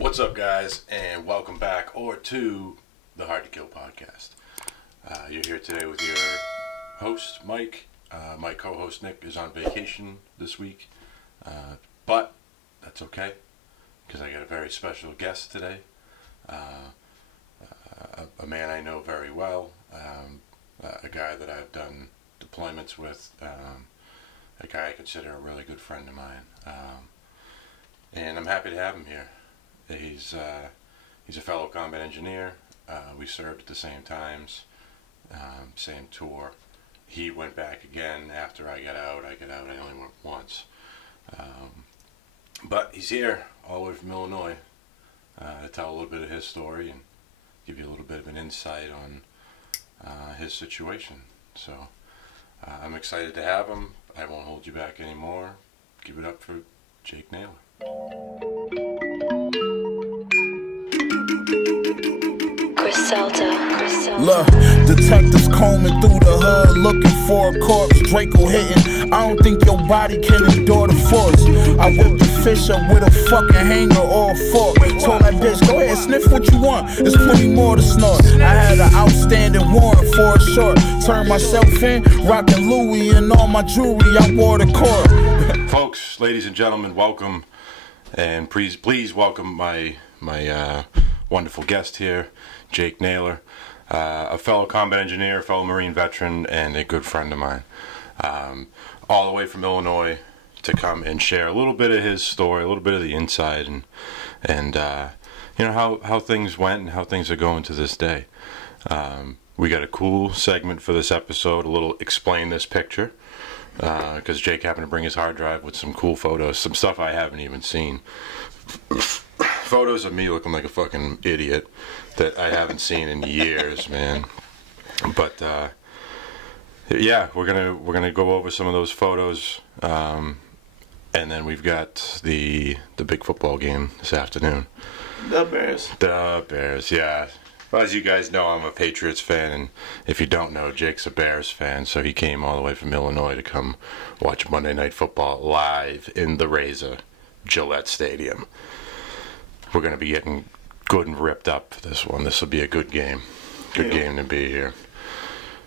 What's up, guys, and welcome back to the Hard to Kill podcast. You're here today with your host, Mike. My co-host, Nick, is on vacation this week, but that's okay, because I got a very special guest today, a man I know very well, a guy that I've done deployments with, a guy I consider a really good friend of mine, and I'm happy to have him here. He's a fellow combat engineer. We served at the same times, same tour. He went back again after I got out. I only went once. But he's here all the way from Illinois to tell a little bit of his story and give you a little bit of an insight on his situation. So I'm excited to have him. I won't hold you back anymore. Give it up for Jake Naylor. Look, detectives combing through the hood looking for a corpse. Draco hitting, I don't think your body can endure the force. I whipped the fish up with a fucking hanger or a fork. Told that bitch, go ahead, sniff what you want, there's plenty more to snort. I had an outstanding warrant for a short. Turned myself in, rocking Louis and all my jewelry, I wore the court. Folks, ladies and gentlemen, welcome, and please welcome my wonderful guest here, Jake Naylor, a fellow combat engineer, fellow Marine veteran, and a good friend of mine, all the way from Illinois to come and share a little bit of his story, a little bit of the inside, and you know how things went and how things are going to this day. We got a cool segment for this episode, a little explain this picture, because Jake happened to bring his hard drive with some cool photos, some stuff I haven't even seen. Photos of me looking like a fucking idiot that I haven't seen in years, man. But yeah, we're gonna go over some of those photos, and then we've got the big football game this afternoon. The Bears, yeah. Well, as you guys know, I'm a Patriots fan, and if you don't know, Jake's a Bears fan, so he came all the way from Illinois to come watch Monday Night Football live in the Razor Gillette Stadium. We're going to be getting good and ripped up for this one. This will be a good game. Good game to be here.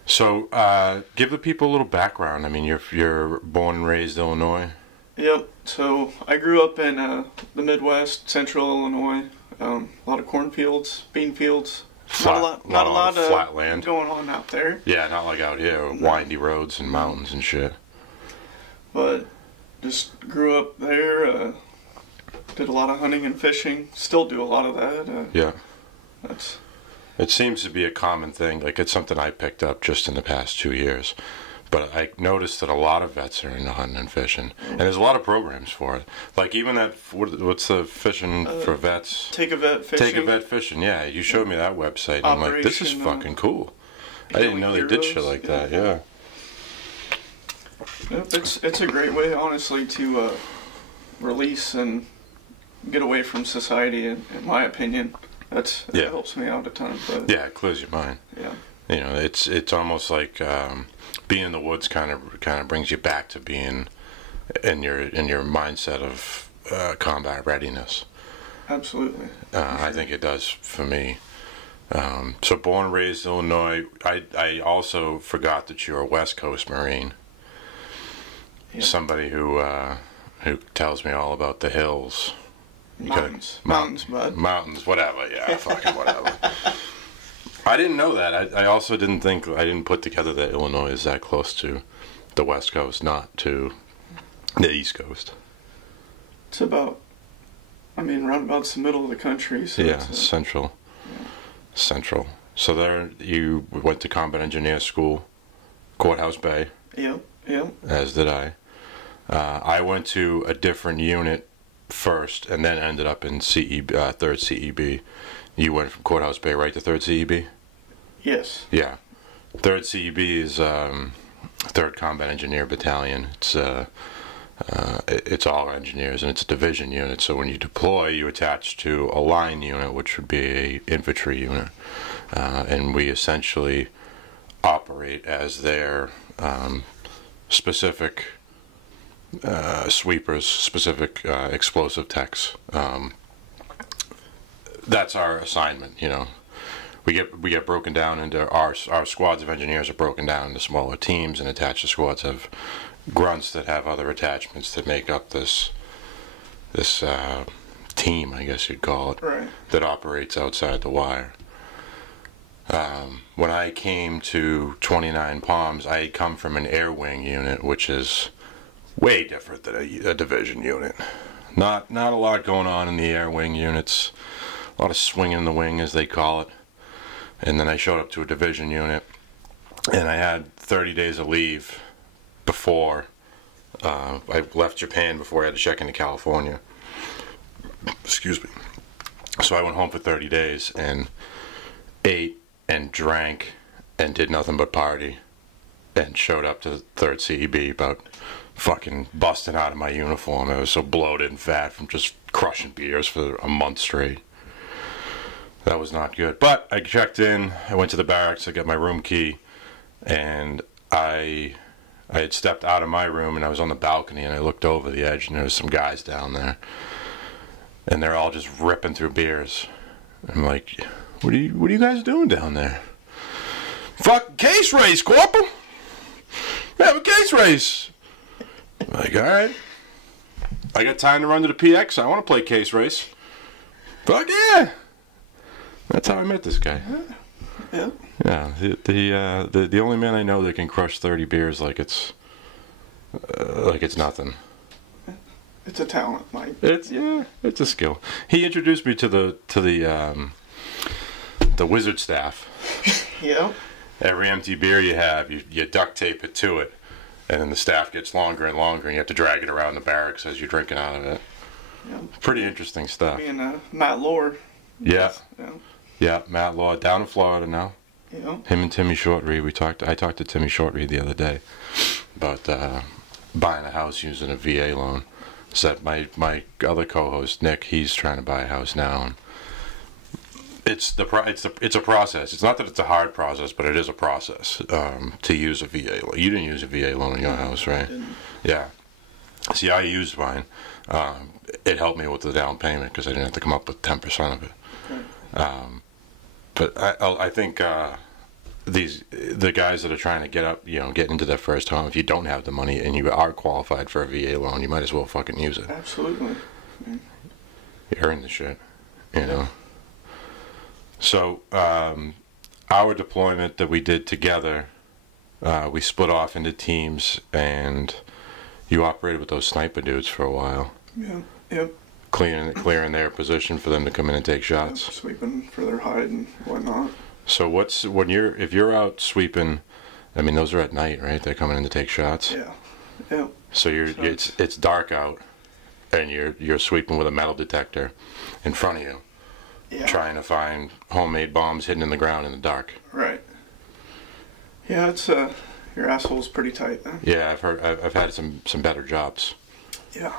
So, give the people a little background. I mean, you're born and raised Illinois. Yep. So I grew up in the Midwest, Central Illinois. A lot of cornfields, bean fields. Not a lot of flat land going on out there. Yeah, not like out here, windy roads and mountains and shit. But just grew up there. Did a lot of hunting and fishing. Still do a lot of that. Yeah. That's. It seems to be a common thing. Like, it's something I picked up just in the past 2 years. But I noticed that a lot of vets are into hunting and fishing. And there's a lot of programs for it. Like, even that, what's the fishing for vets? Take a Vet Fishing. Take a Vet Fishing, yeah. You showed me that website. And I'm like, this is fucking cool. I didn't know they did shit like that, yeah. Yep, it's a great way, honestly, to release and get away from society, in my opinion. That helps me out a ton. But yeah, it clears your mind. Yeah. You know, it's almost like being in the woods kind of brings you back to being in your mindset of combat readiness. Absolutely. I think it does for me. So born and raised Illinois. I also forgot that you're a West Coast Marine. Yep. Somebody who tells me all about the hills. Mountains, bud. Mountains, whatever. Yeah, fucking whatever. I didn't know that. I also didn't put together that Illinois is that close to the West Coast, not to the East Coast. It's about, roundabout's the middle of the country. So yeah, central. Yeah. Central. So there, you went to combat engineer school, Courthouse Bay. Yep. As did I. I went to a different unit first, and then ended up in 3rd CEB. You went from Courthouse Bay right to 3rd CEB? Yes. Yeah. 3rd CEB is 3rd Combat Engineer Battalion. It's all engineers, and it's a division unit, so when you deploy, you attach to a line unit, which would be a infantry unit. And we essentially operate as their specific sweepers, specific explosive techs. that's our assignment. You know, we get broken down into our squads of engineers are broken down into smaller teams, and attached squads have grunts that have other attachments that make up this team, I guess you'd call it, right, that operates outside the wire. When I came to 29 Palms, I had come from an air wing unit, which is way different than a division unit. Not a lot going on in the air wing units. A lot of swinging in the wing, as they call it. And then I showed up to a division unit, and I had 30 days of leave before I left Japan, before I had to check into California. Excuse me. So I went home for 30 days and ate and drank and did nothing but party, and showed up to 3rd CEB about fucking busting out of my uniform. I was so bloated and fat from just crushing beers for a month straight. That was not good. But I checked in, I went to the barracks, I got my room key, and I had stepped out of my room, and I was on the balcony, and I looked over the edge, and there was some guys down there, and they're all just ripping through beers. I'm like, what are you guys doing down there? Fucking case race, Corporal! Have a case race! I'm like, alright. I got time to run to the PX, I want to play case race. Fuck yeah! That's how I met this guy. Yeah. Yeah, the only man I know that can crush 30 beers like it's nothing. It's a talent, Mike. It's a skill. He introduced me to the wizard staff. Yeah. Every empty beer you have, you duct tape it to it, and then the staff gets longer and longer, and you have to drag it around the barracks as you're drinking out of it. Yeah. Pretty interesting stuff. Me and Matt Lohr. Yeah. Yeah. Yeah, Matt Law down in Florida now. Yeah. Him and Timmy Shortreed. I talked to Timmy Shortreed the other day about buying a house using a VA loan. So that my other co-host Nick, he's trying to buy a house now. And it's a process. It's not that it's a hard process, but it is a process to use a VA loan. You didn't use a VA loan in your house, right? Yeah. See, I used mine. It helped me with the down payment because I didn't have to come up with 10% of it. But I think the guys that are trying to get into their first home, if you don't have the money and you are qualified for a VA loan, you might as well fucking use it. Absolutely. You earn the shit, you know. So our deployment that we did together, we split off into teams, and you operated with those sniper dudes for a while. Yeah. Yep. Clearing their position for them to come in and take shots. Yep. Sweeping for their hide and whatnot. So if you're out sweeping, I mean those are at night, right? They're coming in to take shots. Yeah. Yeah. So it's dark out, and you're sweeping with a metal detector in front of you, trying to find homemade bombs hidden in the ground in the dark. Right. Yeah, it's your asshole's pretty tight then. Yeah, I've had some better jobs. Yeah.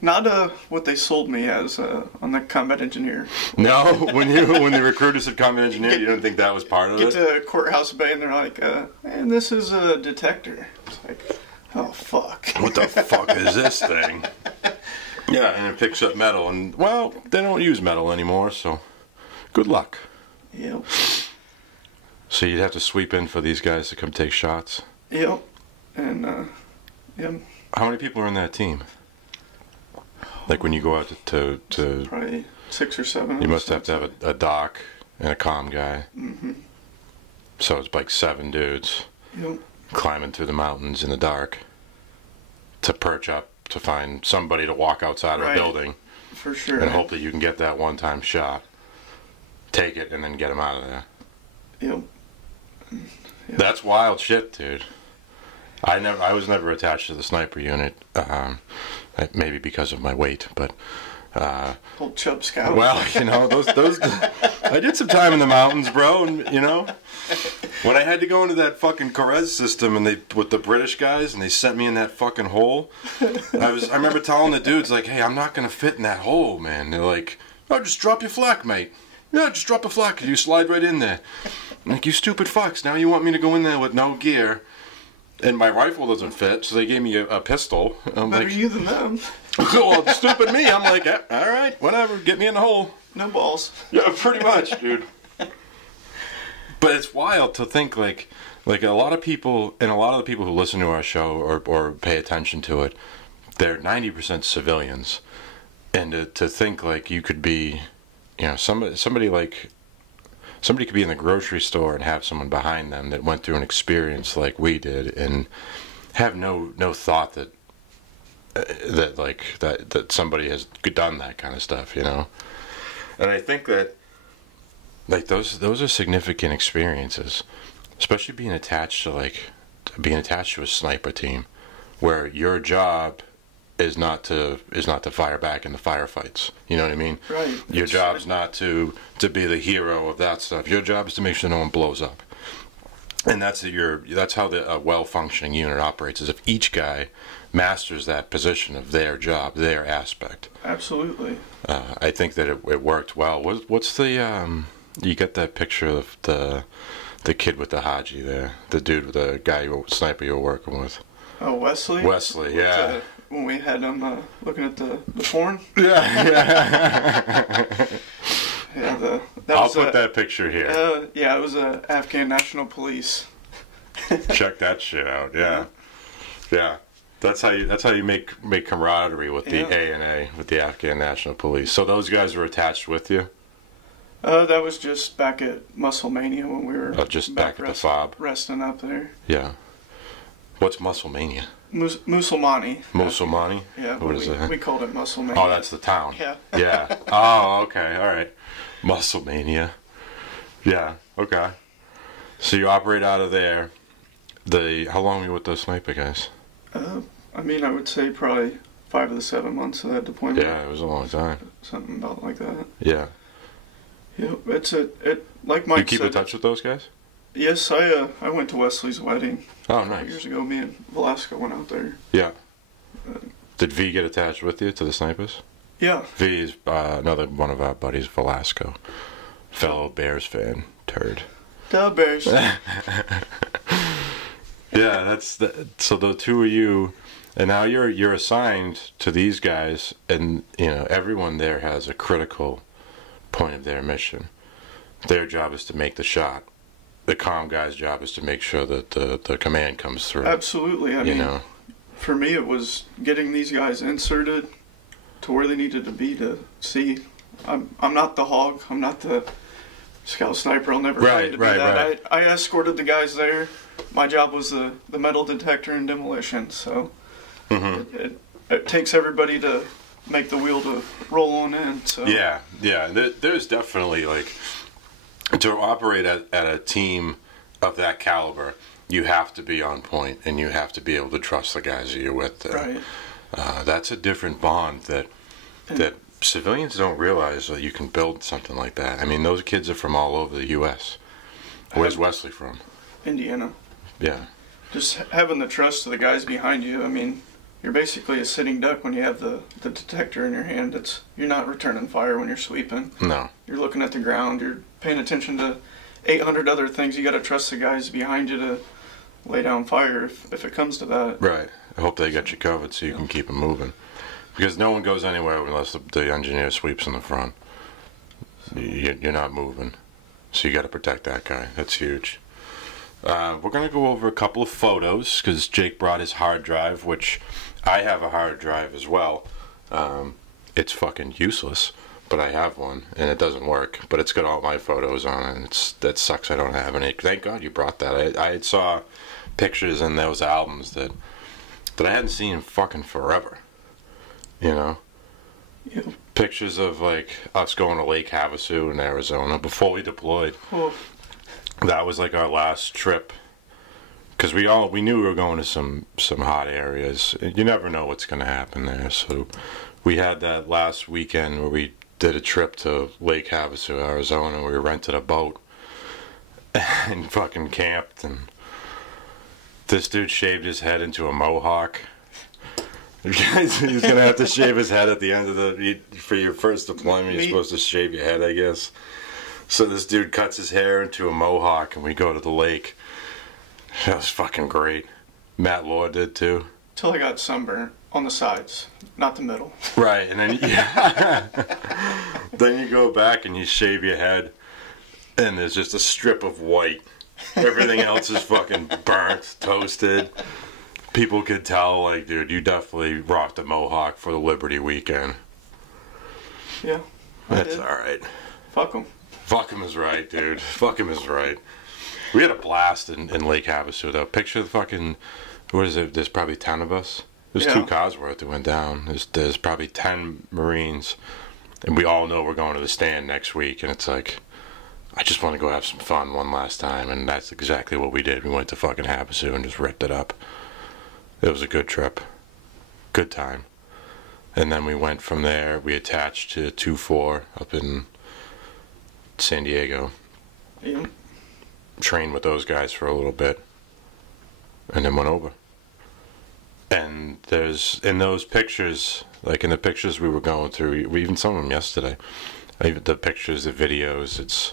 Not what they sold me as on the combat engineer. No, when the recruiter said combat engineer, you didn't think that was part of it? Get to Courthouse Bay and they're like, and this is a detector. It's like, oh fuck. What the fuck is this thing? Yeah, and it picks up metal, and well, they don't use metal anymore, so good luck. Yep. So you'd have to sweep in for these guys to come take shots? Yep. And, yep. How many people are in that team? Like when you go out to probably 6 or 7. You must have to have a doc and a comm guy. Mm-hmm. So it's like 7 dudes climbing through the mountains in the dark to perch up to find somebody to walk outside of a building. For sure. And hope that you can get that one-time shot, take it, and then get them out of there. Yep. That's wild shit, dude. I was never attached to the sniper unit, maybe because of my weight, but old Chub Scout. Well, you know, those I did some time in the mountains, bro, and you know, when I had to go into that fucking Corez system and with the British guys and they sent me in that fucking hole, I remember telling the dudes like, "Hey, I'm not gonna fit in that hole, man." They're like, "Oh, just drop your flak, mate. Yeah, just drop a flak. You slide right in there." I'm like, "You stupid fucks! Now you want me to go in there with no gear?" And my rifle doesn't fit, so they gave me a pistol. I'm Better like, you than them. well, stupid me. I'm like, all right, whatever, get me in the hole. No balls. Yeah, pretty much, dude. But it's wild to think like a lot of people, and a lot of the people who listen to our show or pay attention to it, they're 90% civilians, and to think like you could be, you know, somebody could be in the grocery store and have someone behind them that went through an experience like we did and have no thought that somebody has done that kind of stuff, you know. And I think that like those are significant experiences, especially being attached to a sniper team, where your job is not to fire back in the firefights. You know what I mean? Right. Your job's not to be the hero of that stuff. Your job is to make sure no one blows up. And that's how a well-functioning unit operates. Is if each guy masters that position of their job, their aspect. Absolutely. I think that it worked well. What's the you got that picture of the kid with the Haji there, the dude with the sniper you were working with? Oh, Wesley. Wesley, yeah. When we had him looking at the porn. Yeah. Yeah. I'll put that picture here. Yeah, it was Afghan National Police. Check that shit out. Yeah. Yeah. That's how you make camaraderie with the ANA, with the Afghan National Police. So those guys were attached with you? That was just back at Musclemania when we were just back at the FOB. Resting up there. Yeah. What's Musclemania? Musulmani. Musulmani? Yeah. What is that? We called it Musclemania. Oh, that's the town. Yeah. Yeah. Oh, okay. All right. Musclemania. Yeah. Okay. So you operate out of there. How long were you with those sniper guys? I mean, I would say probably 5 of the 7 months of that deployment. Yeah, it was a long time. Something about like that. Yeah. Yeah, like Mike said. You keep in touch with those guys? Yes, I went to Wesley's wedding. Oh, nice. Years ago, me and Velasco went out there. Yeah. Did V get attached with you to the snipers? Yeah. V is another one of our buddies, Velasco. Fellow Bears fan, turd. The Bears. Yeah, so the two of you, and now you're assigned to these guys, and you know everyone there has a critical point of their mission. Their job is to make the shot. The comm guy's job is to make sure that the command comes through. Absolutely. I mean, for me, it was getting these guys inserted to where they needed to be to see. I'm not the hog. I'm not the scout sniper. I'll never claim to be that. Right. I escorted the guys there. My job was the metal detector and demolition. So it takes everybody to make the wheel to roll on in. So yeah. There's definitely to operate at a team of that caliber, you have to be on point and you have to be able to trust the guys that you're with there. Right. That's a different bond that civilians don't realize that you can build something like that. I mean, those kids are from all over the U.S. Where's Wesley from? Indiana. Yeah. Just having the trust of the guys behind you. I mean, you're basically a sitting duck when you have the detector in your hand. You're not returning fire when you're sweeping. No. You're looking at the ground. You're paying attention to 800 other things. You got to trust the guys behind you to lay down fire if it comes to that. Right. I hope they got you covered so you can keep them moving. Because no one goes anywhere unless the engineer sweeps in the front. You're not moving. So you got to protect that guy. That's huge. We're going to go over a couple of photos because Jake brought his hard drive, which I have a hard drive as well. It's fucking useless, but I have one and it doesn't work. But it's got all my photos on it. And that sucks I don't have any. Thank God you brought that. I saw pictures in those albums that I hadn't seen in fucking forever. You know? Yeah. Pictures of us going to Lake Havasu in Arizona before we deployed. Oh. That was our last trip, because we knew we were going to some hot areas. You never know what's going to happen there. So we had that last weekend where we did a trip to Lake Havasu, Arizona. We rented a boat and fucking camped, and this dude shaved his head into a mohawk. He's gonna have to shave his head at the end of for your first deployment. You're supposed to shave your head, I guess. So this dude cuts his hair into a mohawk, and we go to the lake. That was fucking great. Matt Law did too. Till I got sunburnt on the sides, not the middle. Right, and then Then you go back and you shave your head, and there's just a strip of white. Everything else is fucking burnt, toasted. People could tell, like, dude, you definitely rocked a mohawk for the Liberty weekend. Yeah. That's alright. Fuck them. Fuck him is right, dude. Fuck him is right. We had a blast in Lake Havasu, though. Picture the fucking, what is it? There's probably 10 of us. There's 2 cars worth that went down. There's probably 10 Marines. And we all know we're going to the stand next week. And it's like, I just want to go have some fun one last time. And that's exactly what we did. We went to fucking Havasu and just ripped it up. It was a good trip. Good time. And then we went from there. We attached to 2-4 up in San Diego. Yeah. Trained with those guys for a little bit. And then went over. And there's, in those pictures, like in the pictures we were going through, even some of them yesterday, even the pictures, the videos, it's,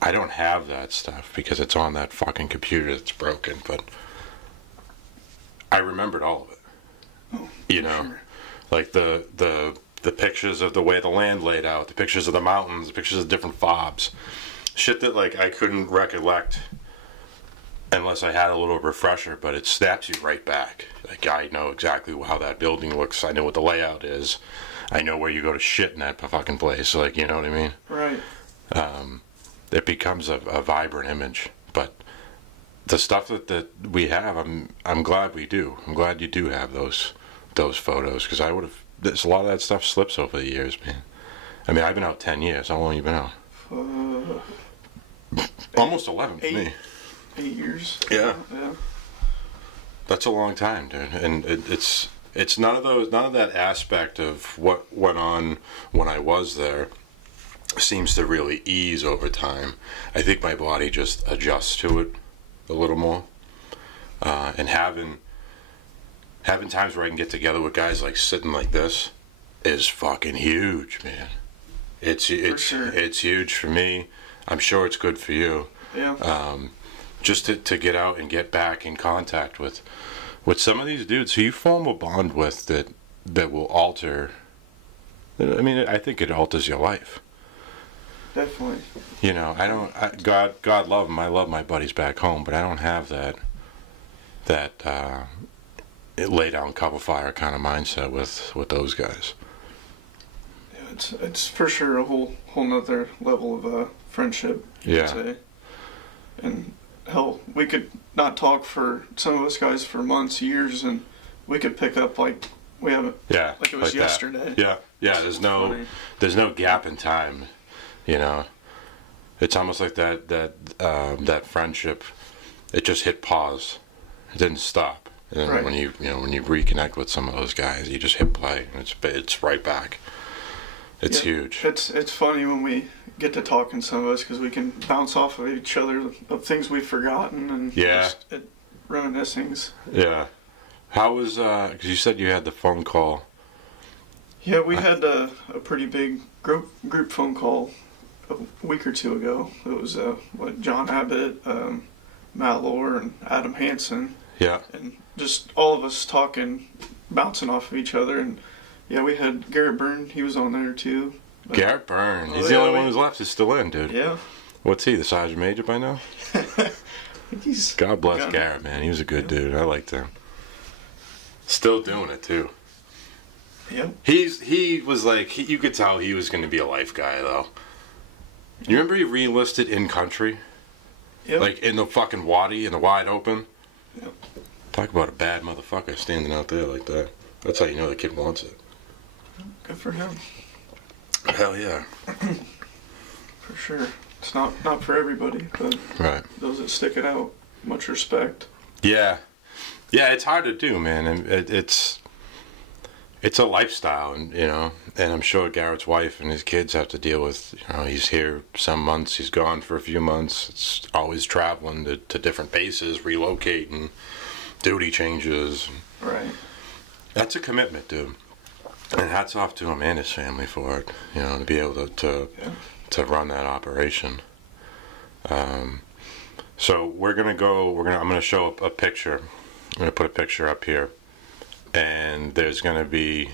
I don't have that stuff because it's on that fucking computer that's broken, but I remembered all of it. Oh, you know, sure. Like the pictures of the way the land laid out, the pictures of the mountains, the pictures of different fobs, shit that like I couldn't recollect unless I had a little refresher, but it snaps you right back. Like, I know exactly how that building looks. I know what the layout is. I know where you go to shit in that fucking place. Like, you know what I mean? Right. It becomes a vibrant image. But the stuff that we have, I'm glad we do. I'm glad you do have those photos, because I would have. There's a lot of that stuff slips over the years, man. I mean, I've been out 10 years. How long have you been out? Almost 11 for me. 8 years. Yeah. Yeah. That's a long time, dude. And it's none of that aspect of what went on when I was there seems to really ease over time. I think my body just adjusts to it a little more. And having times where I can get together with guys like sitting like this is fucking huge, man. It's huge for me. I'm sure it's good for you. Yeah. Just to get out and get back in contact with some of these dudes who you form a bond with that will alter. I mean, I think it alters your life. Definitely. You know, God love them. I love my buddies back home, but I don't have that lay down cover fire kind of mindset with those guys. Yeah, it's for sure a whole nother level of friendship. You could say. And hell, we could not talk for some of us guys for months, years, and we could pick up like we haven't. Yeah, like it was like yesterday. That. Yeah. There's no gap in time. You know, it's almost like that friendship. It just hit pause. It didn't stop. And then when you reconnect with some of those guys, you just hit play, and it's right back. It's huge. It's funny when we get to talking, some of us, because we can bounce off of each other of things we've forgotten and reminiscings. Yeah. How was because you said you had the phone call. Yeah, we had a pretty big group phone call a week or two ago. It was John Abbott, Matt Lohr, and Adam Hansen. Yeah. And just all of us talking, bouncing off of each other. And yeah, we had Garrett Byrne. He was on there too. Garrett Byrne. He's the only one who's left. He's still in, dude. Yeah. What's he, the Sergeant Major by now? God bless Garrett, man. He was a good dude. I liked him. Still doing it too. Yep. He was like, you could tell he was going to be a life guy though. You remember he re-enlisted in country? Yep. Like in the fucking wadi, in the wide open? Yep. Talk about a bad motherfucker standing out there like that. That's how you know the kid wants it. Good for him. Hell yeah. For sure. It's not for everybody, but those that stick it out, much respect. Yeah. Yeah, it's hard to do, man. And it's a lifestyle, and and I'm sure Garrett's wife and his kids have to deal with, he's here some months, he's gone for a few months. It's always traveling to different bases, relocating, duty changes. Right. That's a commitment, dude. And hats off to him and his family for it, to be able to run that operation. So I'm gonna show up a picture. I'm gonna put a picture up here, and there's gonna be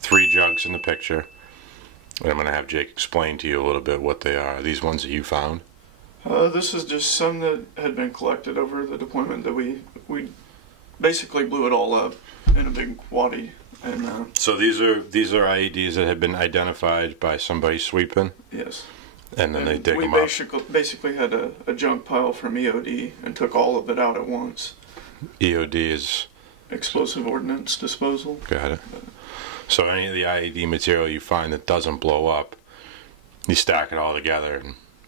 3 jugs in the picture, And I'm going to have Jake explain to you a little bit what they are. Are these ones that you found? This is just some that had been collected over the deployment that we basically blew it all up in a big wadi. And so these are IEDs that had been identified by somebody sweeping? Yes. And then they dig them up. We basically had a junk pile from EOD and took all of it out at once. EOD is? Explosive Ordnance Disposal. Got it. So any of the IED material you find that doesn't blow up, you stack it all together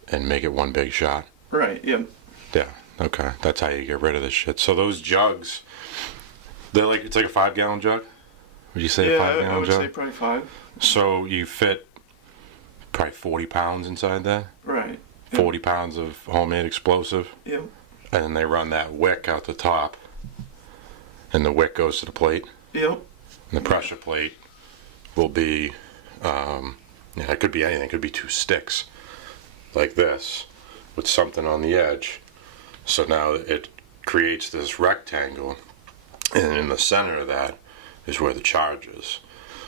and make it one big shot? Right, yep. Yeah, okay. That's how you get rid of this shit. So those jugs, it's like a 5-gallon jug? Would you say a 5-gallon jug? Yeah, I would say probably 5. So you fit probably 40 pounds inside that? Right. Yep. 40 pounds of homemade explosive? Yep. And then they run that wick out the top, and the wick goes to the plate? Yep. And the pressure plate will be, it could be anything. It could be 2 sticks like this with something on the edge. So now it creates this rectangle, and in the center of that is where the charge is.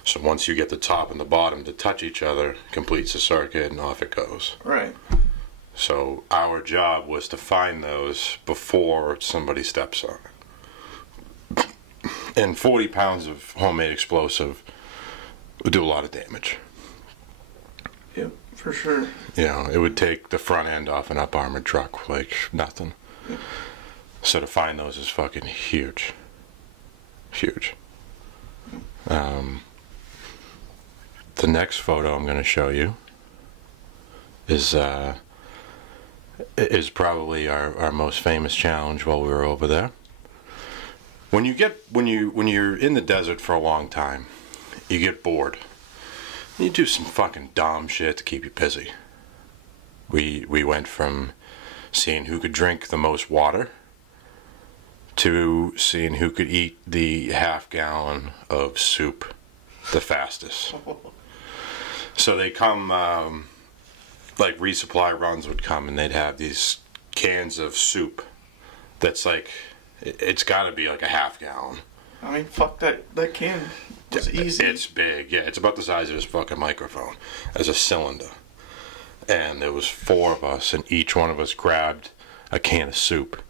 So once you get the top and the bottom to touch each other, completes the circuit, and off it goes. Right. So our job was to find those before somebody steps on it. And 40 pounds of homemade explosive would do a lot of damage. Yep, for sure. You know, it would take the front end off an up armored truck like nothing. Yep. So to find those is fucking huge. Huge. The next photo I'm going to show you is probably our most famous challenge while we were over there. When you're in the desert for a long time, you get bored. You do some fucking dumb shit to keep you busy. We went from seeing who could drink the most water to seeing who could eat the half-gallon of soup the fastest. So they come, like resupply runs would come, and they'd have these cans of soup that's like, it's got to be like a half-gallon. I mean, fuck, that can was easy. It's big, yeah. It's about the size of this fucking microphone as a cylinder. And there was 4 of us, and each one of us grabbed a can of soup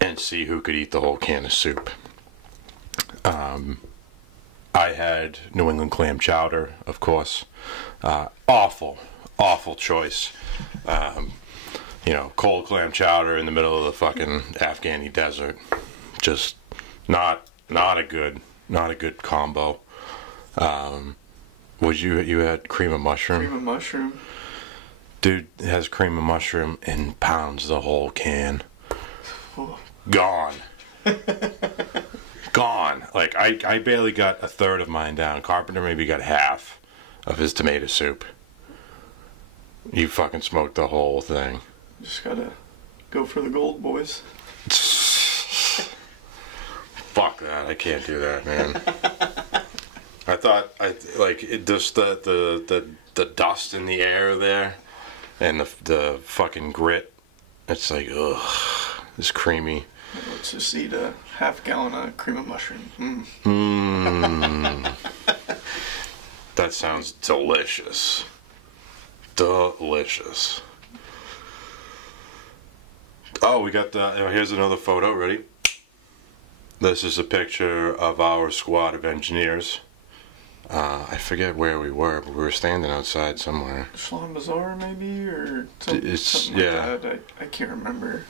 and see who could eat the whole can of soup. I had New England clam chowder, of course. Awful choice. You know, cold clam chowder in the middle of the fucking Afghani desert. Just not a good combo. You had cream of mushroom? Cream of mushroom. Dude has cream of mushroom and pounds the whole can. Oh. Gone. Gone. Like, I barely got a third of mine down. Carpenter maybe got half of his tomato soup. You fucking smoked the whole thing. Just gotta go for the gold, boys. Fuck that. I can't do that, man. I thought, just the dust in the air there and the fucking grit. It's like, ugh. It's creamy. Let's just eat a half-gallon of cream of mushroom. That sounds delicious. Delicious. Oh, we got here's another photo. Ready? This is a picture of our squad of engineers. I forget where we were, but we were standing outside somewhere. Islam Bazaar, maybe, or something like that. I can't remember.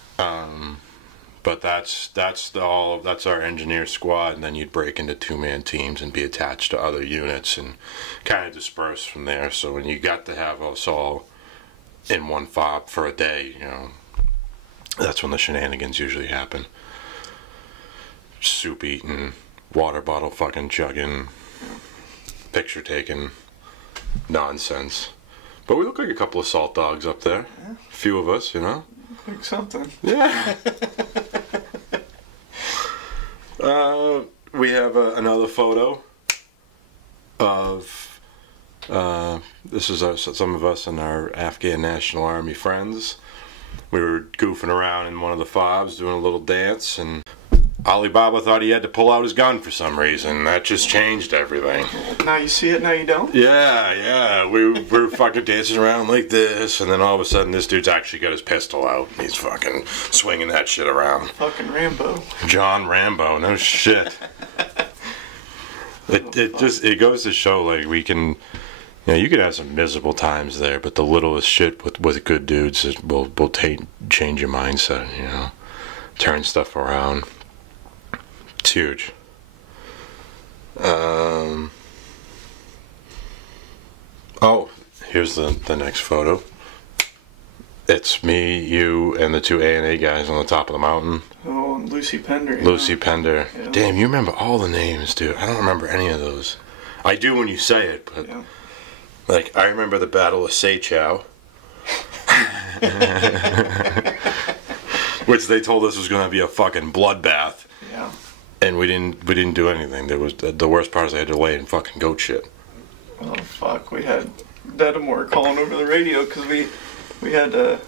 But that's our engineer squad, and then you'd break into 2-man teams and be attached to other units and kind of disperse from there. So when you got to have us all in one fob for a day, you know, that's when the shenanigans usually happen. Soup eating, water bottle fucking chugging, picture taking nonsense. But we look like a couple of salt dogs up there. Yeah. A few of us, you know. Like something. Yeah. We have another photo of this is some of us and our Afghan National Army friends. We were goofing around in one of the fobs doing a little dance, and Alibaba thought he had to pull out his gun for some reason. That just changed everything. Now you see it, now you don't? Yeah. We're fucking dancing around like this, and then all of a sudden this dude's actually got his pistol out. And he's fucking swinging that shit around. Fucking Rambo. John Rambo, no shit. It goes to show, like, we can, you can have some miserable times there, but the littlest shit with good dudes will change your mindset, turn stuff around. It's huge. Oh, here's the next photo. It's me, you, and the two A&A guys on the top of the mountain. Oh, and Lucy Pender. Lucy Pender. Yeah. Damn, you remember all the names, dude. I don't remember any of those. I do when you say it, but... Yeah. Like, I remember the Battle of Seychelles. Which they told us was going to be a fucking bloodbath. Yeah. And we didn't do anything. There was the worst part is I had to lay in fucking goat shit. Oh, fuck. We had Dedamore calling over the radio because we had the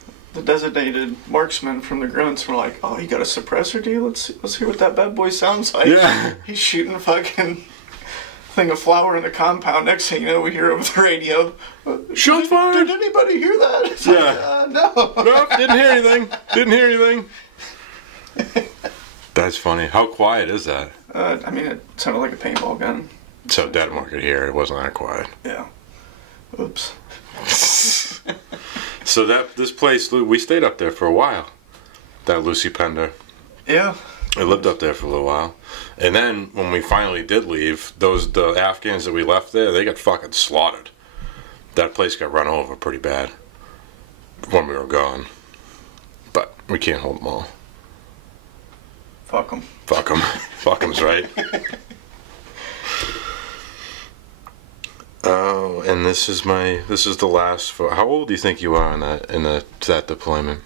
designated marksman from the grunts. We're like, oh, you got a suppressor, dude? Let's hear what that bad boy sounds like. Yeah. He's shooting a fucking thing of flour in the compound. Next thing you know, we hear over the radio, Shots fired! Did anybody hear that? It's Yeah. like, no. Nope, didn't hear anything. That's funny. How quiet is that? I mean, it sounded like a paintball gun. So Dedamore could hear it. It wasn't that quiet. Yeah. Oops. So this place, we stayed up there for a while. That Lucy Pender. Yeah. We lived up there for a little while. And then when we finally did leave, the Afghans that we left there, they got fucking slaughtered. That place got run over pretty bad when we were gone. But we can't hold them all. Fuck them. Fuck them. Fuck them's right. Oh, and this is the last photo. How old do you think you are in that deployment?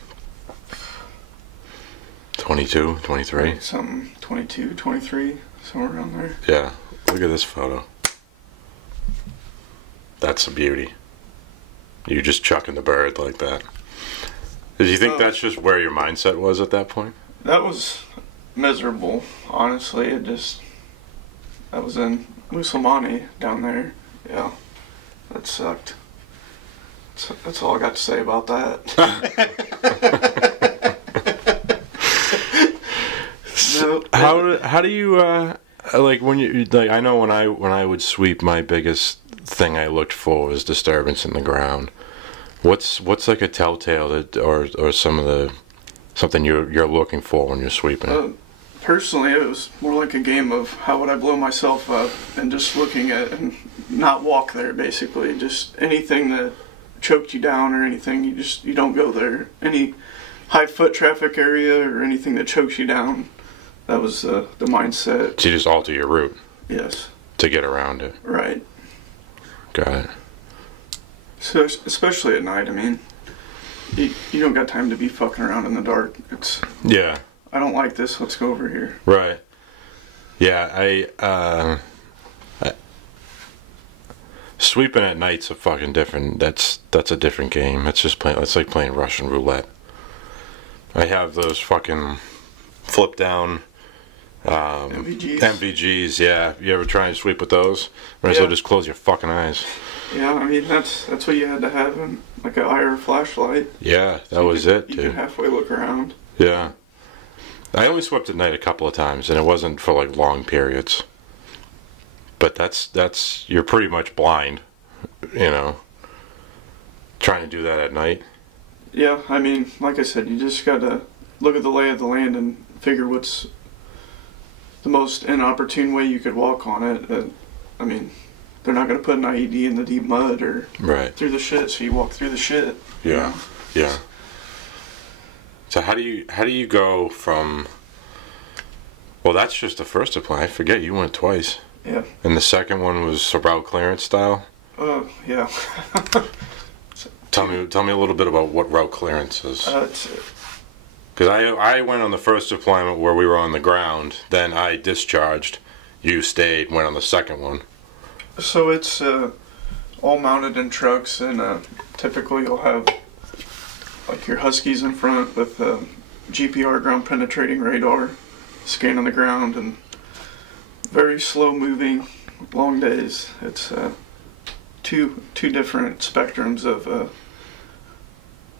22, 23? Something 22, 23, somewhere around there. Yeah. Look at this photo. That's a beauty. You just chucking the bird like that. Did you think that's just where your mindset was at that point? That was miserable, honestly. I was in Musulmani down there. Yeah, that sucked. That's all I got to say about that. No, how do you like when you like? I know when I would sweep, my biggest thing I looked for was disturbance in the ground. What's like a telltale that, or something you're looking for when you're sweeping? Personally, it was more like a game of how would I blow myself up, and just looking at and not walk there. Basically, just anything that choked you down or anything, you don't go there. Any high foot traffic area or anything that chokes you down. That was the mindset. So you just alter your route. Yes. To get around it. Right. Got it. So especially at night, I mean, you don't got time to be fucking around in the dark. Yeah. I don't like this. Let's go over here. Right. Yeah. Sweeping at night's a fucking different. That's a different game. It's like playing Russian roulette. I have those fucking flip down MVGs. Yeah. You ever try and sweep with those? Might as well just close your fucking eyes. Yeah, I mean that's what you had to have, like an IR flashlight. Yeah, that was it, dude. You could halfway look around. Yeah. I only swept at night a couple of times, and it wasn't for like long periods. But that's you're pretty much blind, trying to do that at night. Yeah, I mean, like I said, you just gotta look at the lay of the land and figure what's the most inopportune way you could walk on it. I mean, they're not gonna put an IED in the deep mud or through the shit, so you walk through the shit. Yeah, yeah. So how do you go from? Well, that's just the first deployment. I forget you went twice. Yeah. And the second one was route clearance style. Yeah. Tell me a little bit about what route clearance is. Because I went on the first deployment where we were on the ground. Then I discharged. You stayed. Went on the second one. So it's all mounted in trucks, and typically you'll have like your Huskies in front with GPR, ground penetrating radar, scanning the ground and very slow moving, long days. It's two different spectrums of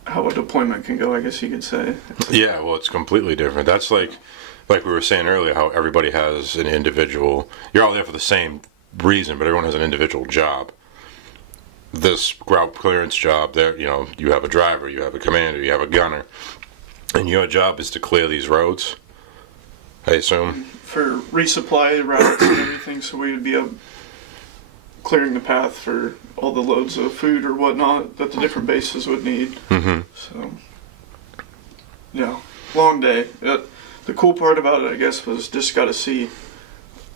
how a deployment can go, I guess you could say. Yeah, well, it's completely different. That's like we were saying earlier, how everybody has an individual. You're all there for the same reason, but everyone has an individual job. This ground clearance job, there, you know, you have a driver, you have a commander, you have a gunner, and your job is to clear these roads, I assume. For resupply routes and everything, so we would be clearing the path for all the loads of food or whatnot that the different bases would need. So, yeah, long day. The cool part about it, I guess, was just got to see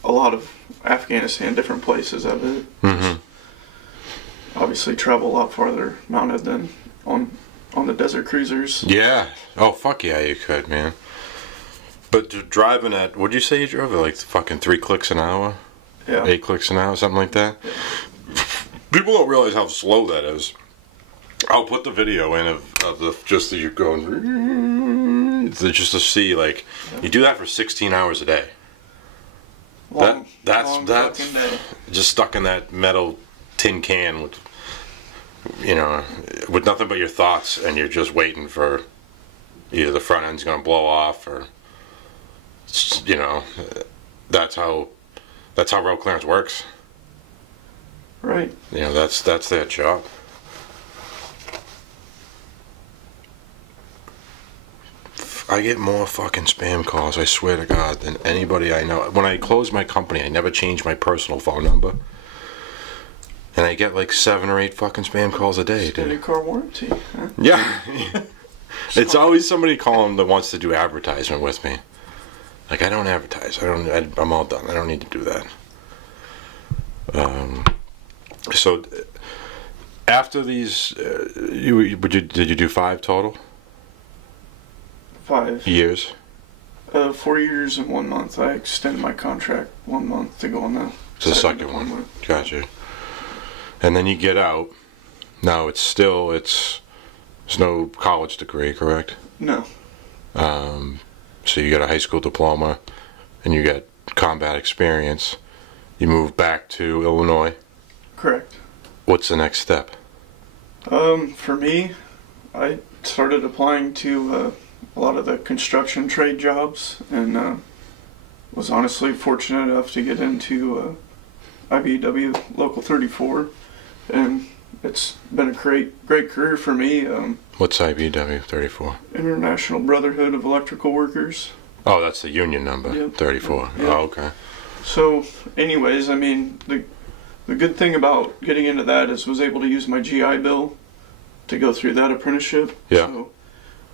a lot of Afghanistan, different places of it. Obviously, travel a lot farther mounted than on the desert cruisers. Yeah. Oh, fuck yeah, you could, man. But driving at, what'd you say you drove at, like fucking 3 clicks an hour? Yeah. 8 clicks an hour, something like that? Yeah. People don't realize how slow that is. I'll put the video in of the, just as you're going, just to see, like, you do that for 16 hours a day. Long That's fucking day. Just stuck in that metal tin can with, you know, with nothing but your thoughts, and you're just waiting for either the front end's going to blow off, or, you know, that's how road clearance works. Right. You know, that's their job. I get more fucking spam calls, I swear to God, than anybody I know. When I closed my company, I never changed my personal phone number. And I get like 7 or 8 fucking spam calls a day, dude. Credit card warranty, huh? Yeah. It's always somebody calling that wants to do advertisement with me. Like, I don't advertise. I'm all done. I don't need to do that. So, after these, did you do 5 total? 5 years? 4 years and 1 month. I extended my contract 1 month to go on the second one. Gotcha. And then you get out. Now there's no college degree, correct? No. So you got a high school diploma, and you got combat experience. You move back to Illinois. Correct. What's the next step? For me, I started applying to a lot of the construction trade jobs, and was honestly fortunate enough to get into IBEW Local 34, and it's been a great career for me. What's IBEW 34? International Brotherhood of Electrical Workers. Oh, that's the union number. Yep. 34. Yep. Oh, okay. So, anyways, I mean, the good thing about getting into that is was able to use my GI Bill to go through that apprenticeship. Yeah. So,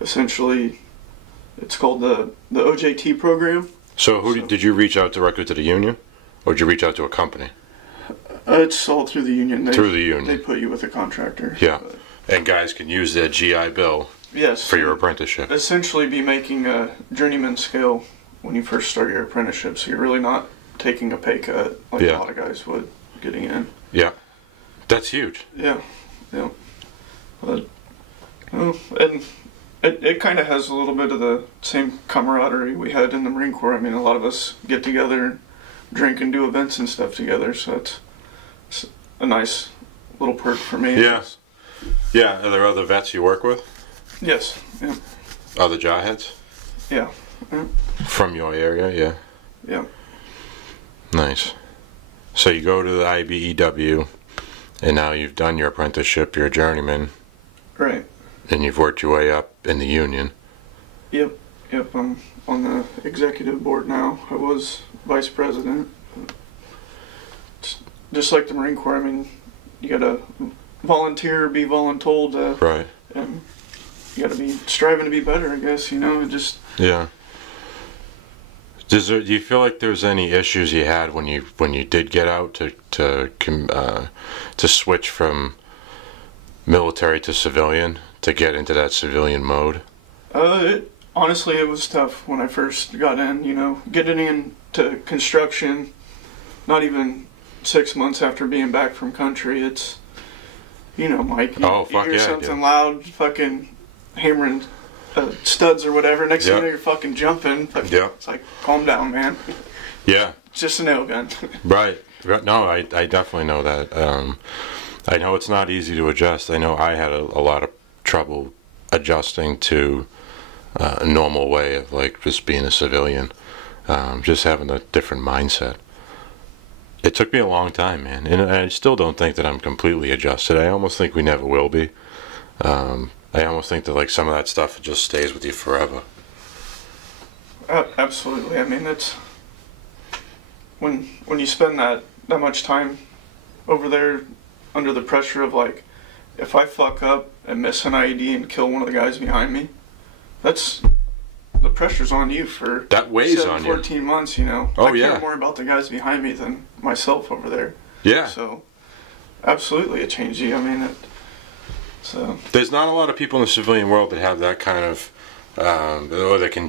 essentially, it's called the OJT program. So did you reach out directly to the union, or did you reach out to a company? It's all through the union. Through the union. They put you with a contractor. Yeah. And guys can use their GI Bill. Yes. For your apprenticeship. Essentially be making a journeyman scale when you first start your apprenticeship, so you're really not taking a pay cut like a lot of guys would getting in. Yeah. That's huge. Yeah. Yeah. But, and it kind of has a little bit of the same camaraderie we had in the Marine Corps. I mean, a lot of us get together and drink and do events and stuff together, so it's a nice little perk for me. Yeah. Yeah. Are there other vets you work with? Yes. Yeah. Other jawheads? Yeah. Yeah. From your area, yeah. Yeah. Nice. So you go to the IBEW, and now you've done your apprenticeship, you're a journeyman. Right. And you've worked your way up in the union. Yep. I'm on the executive board now. I was vice president. It's just like the Marine Corps, I mean, you gotta volunteer, be voluntold. Right. And you gotta be striving to be better, I guess, you know, just... Yeah. Do you feel like there's any issues you had when you did get out to switch from military to civilian, to get into that civilian mode? Honestly, it was tough when I first got in, you know, getting into construction, not even 6 months after being back from country. It's, you know, Mike, you hear something loud, fucking hammering studs or whatever. Next thing you know, you're fucking jumping. It's like, calm down, man. Yeah. It's just a nail gun. Right. No, I definitely know that. I know it's not easy to adjust. I know I had a lot of trouble adjusting to a normal way of like just being a civilian, just having a different mindset. It took me a long time, man, and I still don't think that I'm completely adjusted. I almost think we never will be. I almost think that like some of that stuff just stays with you forever. Absolutely. I mean, it's when you spend that much time over there under the pressure of like, if I fuck up and miss an IED and kill one of the guys behind me, the pressure's on you for that weighs on 14 you. months, you know. Oh, I care more about the guys behind me than myself over there. Yeah. So, absolutely, it changed you. I mean, there's not a lot of people in the civilian world that have that kind of, or that can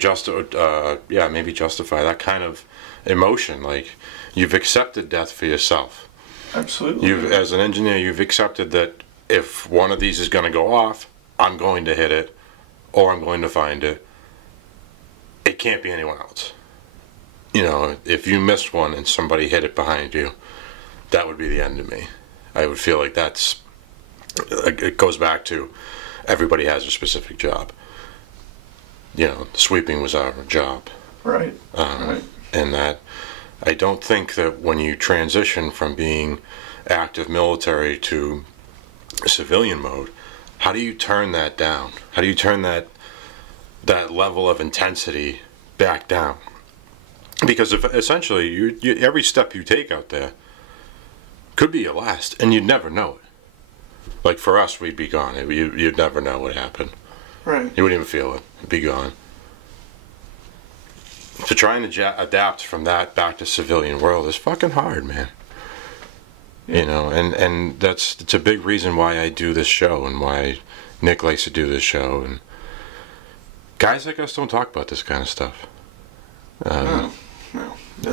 maybe justify that kind of emotion. Like, you've accepted death for yourself. Absolutely. As an engineer, you've accepted that if one of these is going to go off, I'm going to hit it, or I'm going to find it. It can't be anyone else. You know, if you missed one and somebody hit it behind you, that would be the end of me. I would feel like it goes back to everybody has a specific job. You know, sweeping was our job. Right. Right. And that I don't think that when you transition from being active military to civilian mode, how do you turn that down? How do you turn that level of intensity back down? Because if essentially every step you take out there could be your last, and you'd never know it. Like for us, we'd be gone. You'd never know what happened. Right. You wouldn't even feel it. It'd be gone. So trying to adapt from that back to civilian world is fucking hard, man. Yeah. You know, and it's a big reason why I do this show and why Nick likes to do this show. And guys like us don't talk about this kind of stuff. No.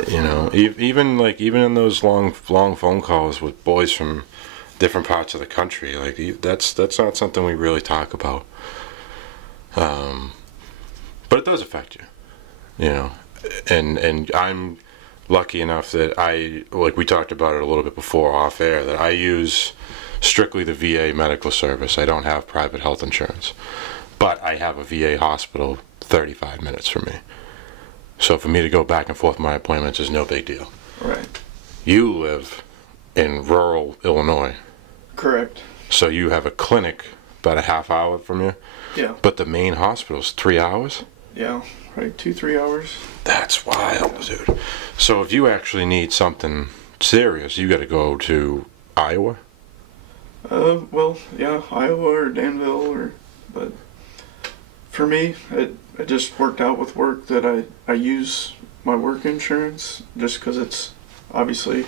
You know, even in those long phone calls with boys from different parts of the country, like that's not something we really talk about. But it does affect you. You know, and I'm lucky enough that like we talked about it a little bit before off air, that I use strictly the VA medical service. I don't have private health insurance, but I have a VA hospital 35 minutes from me. So for me to go back and forth my appointments is no big deal. Right. You live in rural Illinois. Correct. So you have a clinic about a half hour from you. Yeah. But the main hospital's 3 hours? Yeah. Right, 2-3 hours. That's wild, dude. So if you actually need something serious, you got to go to Iowa? Well, yeah, Iowa or Danville, but for me, it just worked out with work that I use my work insurance just because it's obviously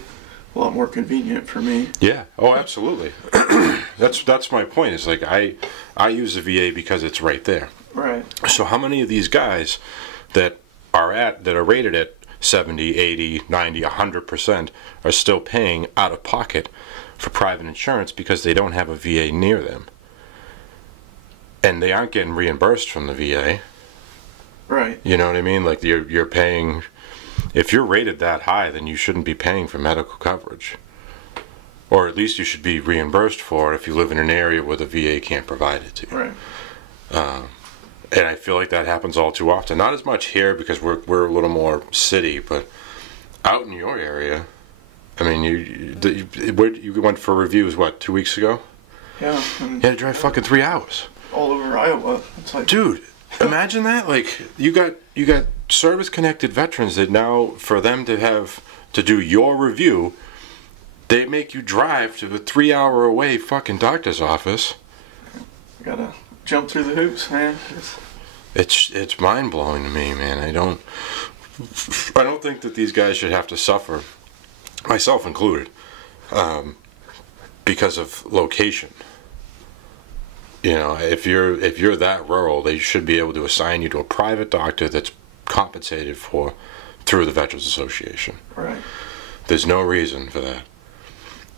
a lot more convenient for me. Yeah. Oh, absolutely. That's my point. Is like I use the VA because it's right there. Right. So how many of these guys that are rated at 70, 80, 90, 100% are still paying out of pocket for private insurance because they don't have a VA near them? And they aren't getting reimbursed from the VA. Right. You know what I mean? Like you're paying, if you're rated that high, then you shouldn't be paying for medical coverage. Or at least you should be reimbursed for it if you live in an area where the VA can't provide it to you. Right. And I feel like that happens all too often. Not as much here because we're a little more city, but out in your area, I mean, you went for reviews, what, 2 weeks ago? Yeah. You had to drive fucking 3 hours. All over Iowa. It's like, dude, imagine that. Like you got service-connected veterans that now, for them to do your review, they make you drive to a 3 hour away fucking doctor's office. You gotta jump through the hoops, man. It's mind-blowing to me, man. I don't think that these guys should have to suffer, myself included, because of location. You know, if you're that rural, they should be able to assign you to a private doctor that's compensated for through the Veterans Association. Right. There's no reason for that.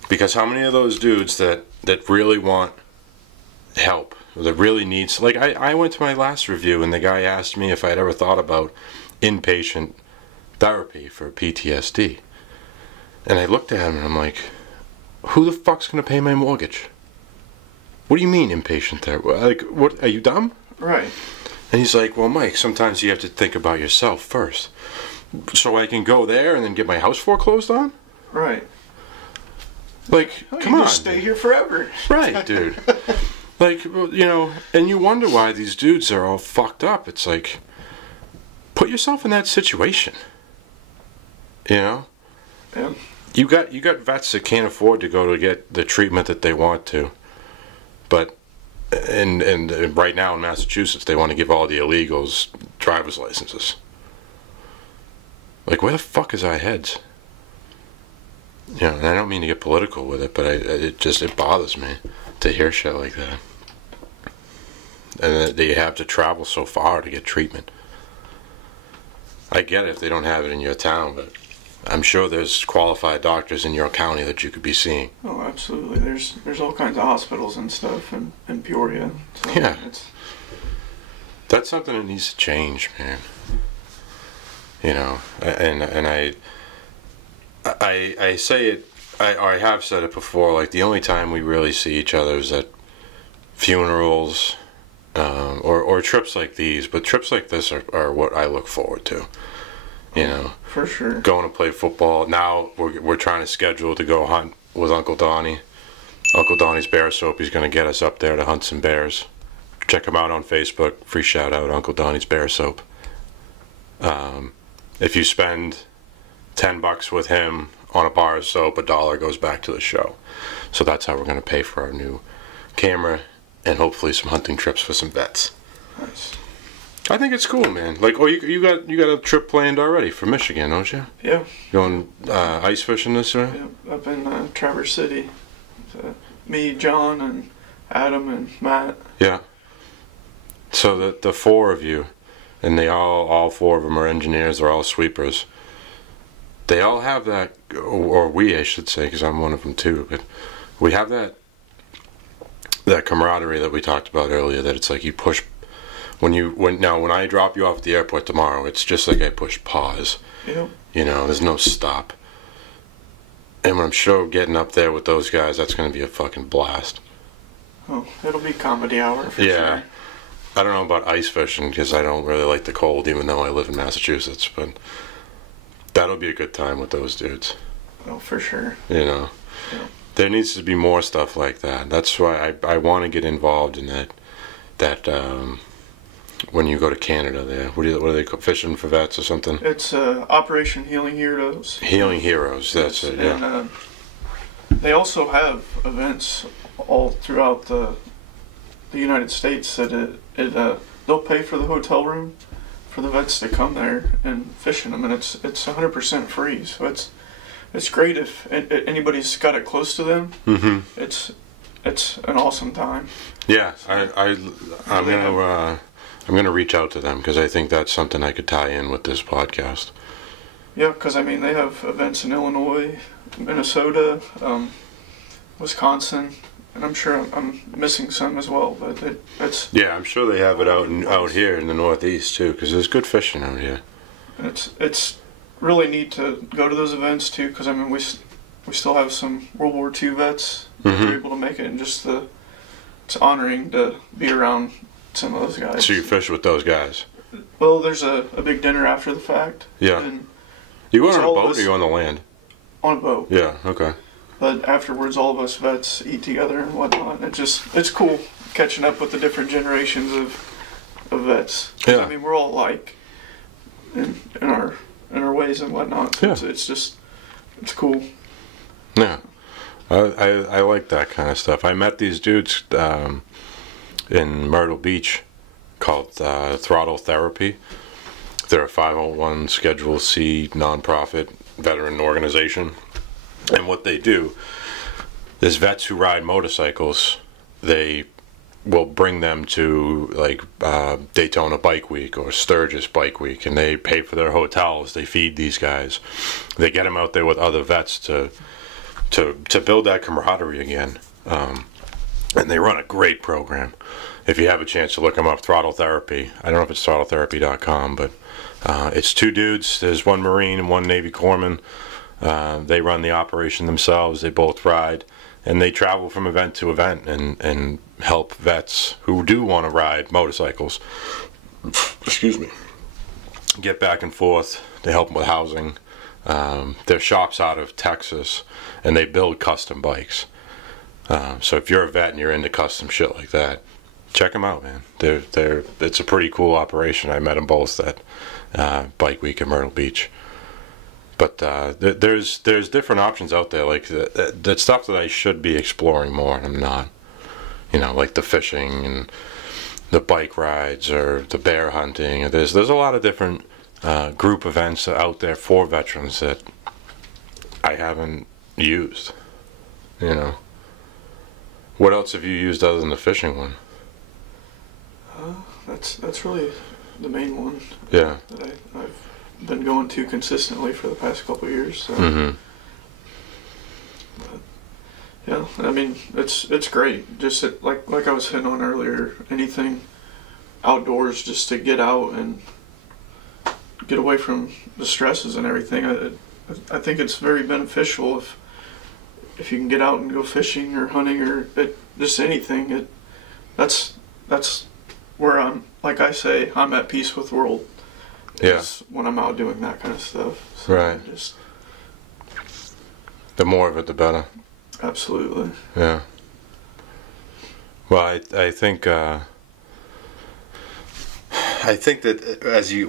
Because how many of those dudes that really want help, that really needs, like I went to my last review and the guy asked me if I'd ever thought about inpatient therapy for PTSD. And I looked at him and I'm like, who the fuck's gonna pay my mortgage? What do you mean inpatient therapy? Like, what, are you dumb? Right. And he's like, well, Mike, sometimes you have to think about yourself first. So I can go there and then get my house foreclosed on? Right. Like, well, come on. Just stay here forever. Right, dude. Like, you know, and you wonder why these dudes are all fucked up. It's like, put yourself in that situation. You know? Yeah. You got vets that can't afford to go to get the treatment that they want to. But and right now in Massachusetts, they want to give all the illegals driver's licenses. Like, where the fuck is our heads? You know, and I don't mean to get political with it, but it bothers me to hear shit like that. And that you have to travel so far to get treatment. I get it if they don't have it in your town, but I'm sure there's qualified doctors in your county that you could be seeing. Oh, absolutely. There's all kinds of hospitals and stuff in Peoria. So yeah. That's something that needs to change, man. You know, and I say it, I have said it before, like the only time we really see each other is at funerals, or trips like these, but trips like this are what I look forward to. You know, for sure. Going to play football. Now we're trying to schedule to go hunt with Uncle Donnie. Uncle Donnie's Bear Soap. He's going to get us up there to hunt some bears. Check him out on Facebook. Free shout out, Uncle Donnie's Bear Soap. If you spend $10 with him on a bar of soap, $1 goes back to the show. So that's how we're going to pay for our new camera and hopefully some hunting trips for some vets. Nice. I think it's cool, man. Like, oh, you got a trip planned already for Michigan, don't you? Yeah. Going ice fishing this year? Yeah, up in Traverse City. Me, John, and Adam, and Matt. Yeah. So the four of you, and they all four of them are engineers. They're all sweepers. They all have that, or we, I should say, because I'm one of them too. But we have that camaraderie that we talked about earlier. That it's like you push. When I drop you off at the airport tomorrow, it's just like I push pause. Yep. You know, there's no stop. And I'm sure getting up there with those guys, that's going to be a fucking blast. Oh, it'll be comedy hour for sure. I don't know about ice fishing because I don't really like the cold, even though I live in Massachusetts. But that'll be a good time with those dudes. Oh, for sure. You know, yeah. There needs to be more stuff like that. That's why I want to get involved in that. When you go to Canada, there, what are they called? Fishing for vets or something? It's Operation Healing Heroes. Healing Heroes, that's it. Yeah. And they also have events all throughout the United States that they'll pay for the hotel room for the vets to come there and fish in them, and it's 100% free. So it's great if anybody's got it close to them. Mm-hmm. It's an awesome time. Yeah, I'm gonna reach out to them because I think that's something I could tie in with this podcast. Yeah, because I mean they have events in Illinois, Minnesota, Wisconsin, and I'm sure I'm missing some as well. But it's yeah, I'm sure they have it out here in the Northeast too, because there's good fishing out here. It's really neat to go to those events too, because I mean we still have some World War II vets who are able to make it, and just it's honoring to be around some of those guys. So you fish with those guys? Well, there's a big dinner after the fact. Yeah. And you go on a boat or you on the land? On a boat. Yeah, okay. But afterwards, all of us vets eat together and whatnot. It's cool catching up with the different generations of vets. Yeah. I mean, we're all alike in our ways and whatnot. So yeah. It's cool. Yeah. I like that kind of stuff. I met these dudes in Myrtle Beach called Throttle Therapy. They're a 501 Schedule C nonprofit veteran organization. And what they do is vets who ride motorcycles, they will bring them to like Daytona Bike Week or Sturgis Bike Week, and they pay for their hotels. They feed these guys. They get them out there with other vets to build that camaraderie again. and they run a great program. If you have a chance to look them up, Throttle Therapy. I don't know if it's throttletherapy.com, but it's two dudes. There's one Marine and one Navy corpsman. They run the operation themselves. They both ride, and they travel from event to event and help vets who do want to ride motorcycles, excuse me, get back and forth. They help them with housing. Their shop's out of Texas, and they build custom bikes. So if you're a vet and you're into custom shit like that, check them out, man. It's a pretty cool operation. I met them both at Bike Week in Myrtle Beach. But there's different options out there, like that stuff that I should be exploring more, and I'm not. You know, like the fishing and the bike rides or the bear hunting. There's a lot of different group events out there for veterans that I haven't used. You know. What else have you used other than the fishing one? That's really the main one. Yeah. That I've been going to consistently for the past couple of years. So. Mm-hmm. But, yeah, I mean it's great. Just like I was hitting on earlier, anything outdoors just to get out and get away from the stresses and everything. I think it's very beneficial if you can get out and go fishing or hunting or just anything. That's where I'm, like I say, I'm at peace with the world. Yeah. When I'm out doing that kind of stuff. So right. The more of it, the better. Absolutely. Yeah. Well, I think that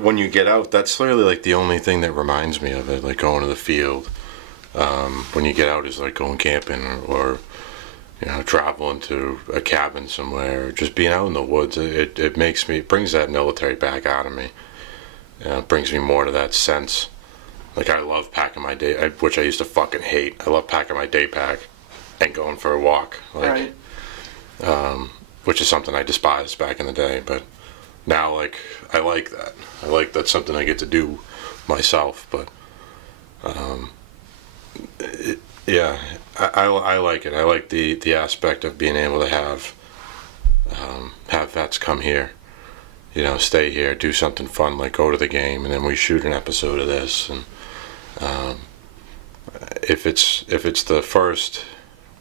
when you get out, that's literally like the only thing that reminds me of it, like going to the field. When you get out is like going camping or you know, traveling to a cabin somewhere, or just being out in the woods. It brings that military back out of me. It brings me more to that sense. Like I love packing my day, which I used to fucking hate. I love packing my day pack and going for a walk. Like, right. Which is something I despised back in the day, but now like I like that. I like that's something I get to do myself. But yeah, I like it. I like the aspect of being able to have vets come here, you know, stay here, do something fun, like go to the game, and then we shoot an episode of this. And if it's the first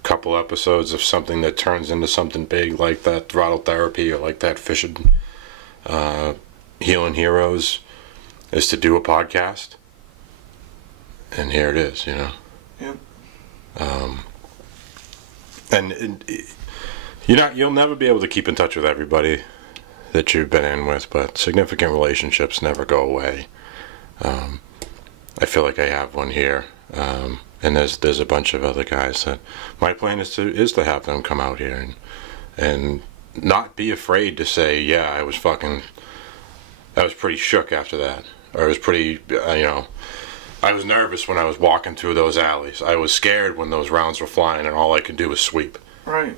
couple episodes of something that turns into something big, like that Throttle Therapy or like that Fishing Healing Heroes, is to do a podcast, and here it is, you know. Yep. And you'll never be able to keep in touch with everybody that you've been in with, but significant relationships never go away. I feel like I have one here, and there's a bunch of other guys that my plan is to have them come out here and not be afraid to say, yeah, I was pretty shook after that, or I was pretty, I was nervous when I was walking through those alleys. I was scared when those rounds were flying and all I could do was sweep. Right.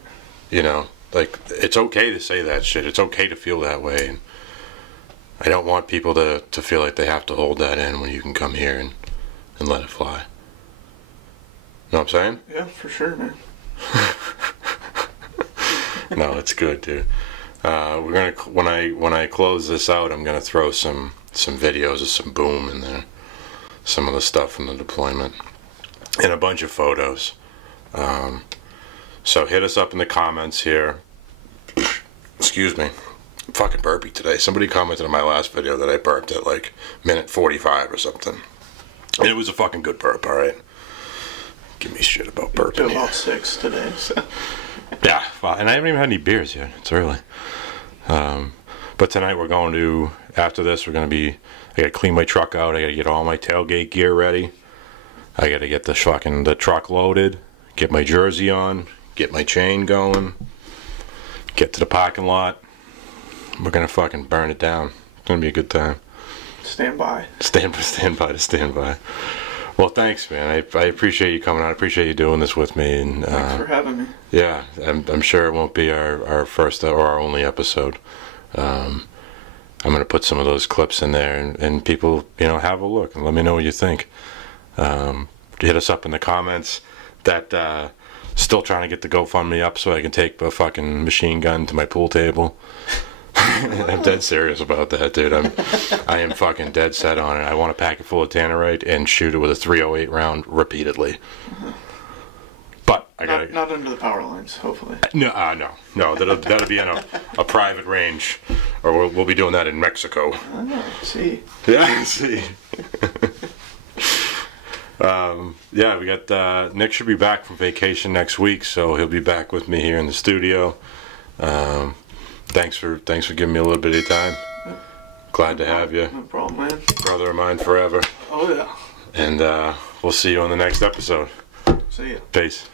You know, like, it's okay to say that shit. It's okay to feel that way. And I don't want people to feel like they have to hold that in when you can come here and let it fly. Know what I'm saying? Yeah, for sure, man. No, it's good, dude. We're gonna when I close this out, I'm gonna throw some videos of some boom in there, some of the stuff from the deployment, and a bunch of photos. So hit us up in the comments here. Excuse me, I'm fucking burpy today. Somebody commented on my last video that I burped at like minute 45 or something, and it was a fucking good burp. All right, give me shit about burping. About 6 today. So. Yeah, and I haven't even had any beers yet. It's early. But tonight we're going to, after this, I gotta clean my truck out. I gotta get all my tailgate gear ready. I gotta get the truck loaded, get my jersey on, get my chain going, get to the parking lot. We're gonna fucking burn it down. It's gonna be a good time. Stand by. Stand by. Well, thanks, man. I appreciate you coming out. I appreciate you doing this with me. And thanks for having me. Yeah, I'm sure it won't be our first or our only episode. I'm going to put some of those clips in there, and people, have a look and let me know what you think. Hit us up in the comments. That Still trying to get the GoFundMe up so I can take a fucking machine gun to my pool table. I'm dead serious about that, dude. I am fucking dead set on it. I want to pack it full of tannerite and shoot it with a .308 round repeatedly. But I gotta not under the power lines, hopefully. No. That'll be in a private range, or we'll be doing that in Mexico. Oh, see. Yeah, see. Yeah, we got Nick should be back from vacation next week, so he'll be back with me here in the studio. Thanks for giving me a little bit of time. Glad to have you. No problem, man. Brother of mine forever. Oh yeah. And we'll see you on the next episode. See ya. Peace.